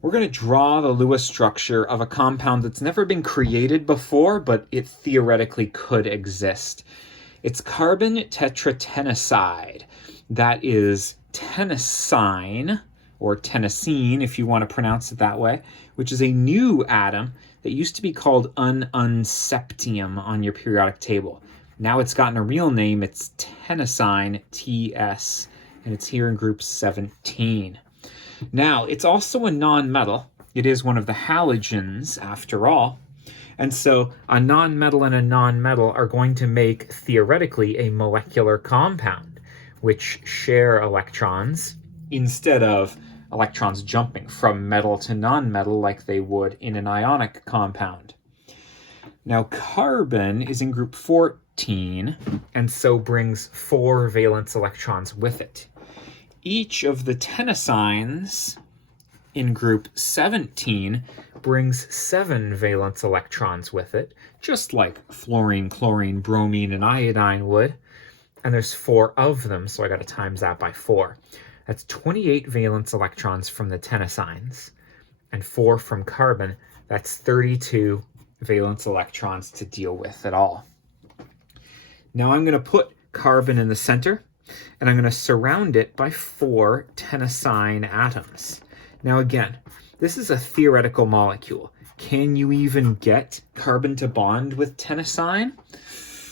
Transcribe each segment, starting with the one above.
We're going to draw the Lewis structure of a compound that's never been created before, but it theoretically could exist. It's carbon tetratennesside. That is Tennessine, or Tennessine if you want to pronounce it that way, which is a new atom that used to be called unseptium on your periodic table. Now it's gotten a real name. It's Tennessine, TS, and it's here in group 17. Now, it's also a nonmetal. It is one of the halogens, after all. And so a nonmetal and a nonmetal are going to make, theoretically, a molecular compound, which share electrons instead of electrons jumping from metal to nonmetal like they would in an ionic compound. Now, carbon is in group 14, and so brings 4 valence electrons with it. Each of the Tennessines in group 17 brings 7 valence electrons with it, just like fluorine, chlorine, bromine, and iodine would. And there's 4 of them, so I got to times that by 4. That's 28 valence electrons from the Tennessines, and 4 from carbon. That's 32 valence electrons to deal with at all. Now I'm going to put carbon in the center, and I'm going to surround it by 4 Tennessine atoms. Now again, this is a theoretical molecule. Can you even get carbon to bond with Tennessine?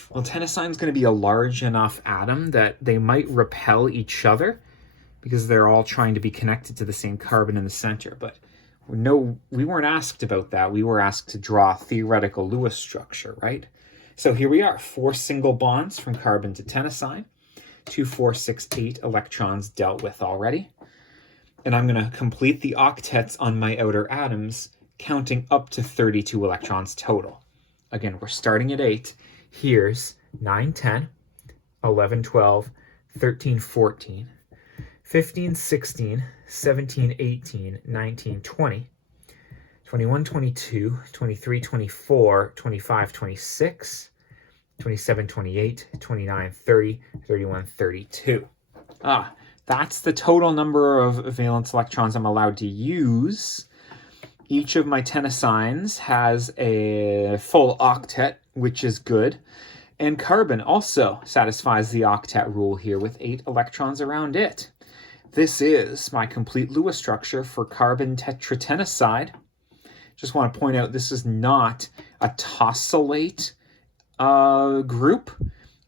Well, Tennessine is going to be a large enough atom that they might repel each other because they're all trying to be connected to the same carbon in the center. But no, we weren't asked about that. We were asked to draw a theoretical Lewis structure, right? So here we are, 4 single bonds from carbon to Tennessine. 2, 4, 6, 8 electrons dealt with already. And I'm going to complete the octets on my outer atoms, counting up to 32 electrons total. Again, we're starting at 8. Here's 9, 10, 11, 12, 13, 14, 15, 16, 17, 18, 19, 20, 21, 22, 23, 24, 25, 26, 27, 28, 29, 30, 31, 32. That's the total number of valence electrons I'm allowed to use. Each of my Tennessines has a full octet, which is good. And carbon also satisfies the octet rule here with 8 electrons around it. This is my complete Lewis structure for carbon tetratennesside. Just want to point out this is not a tosylate group,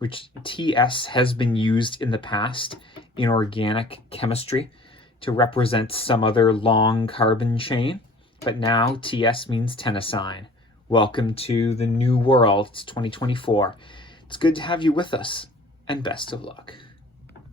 which TS has been used in the past in organic chemistry to represent some other long carbon chain. But now TS means Tennessine. Welcome to the new world. It's 2024. It's good to have you with us, and best of luck.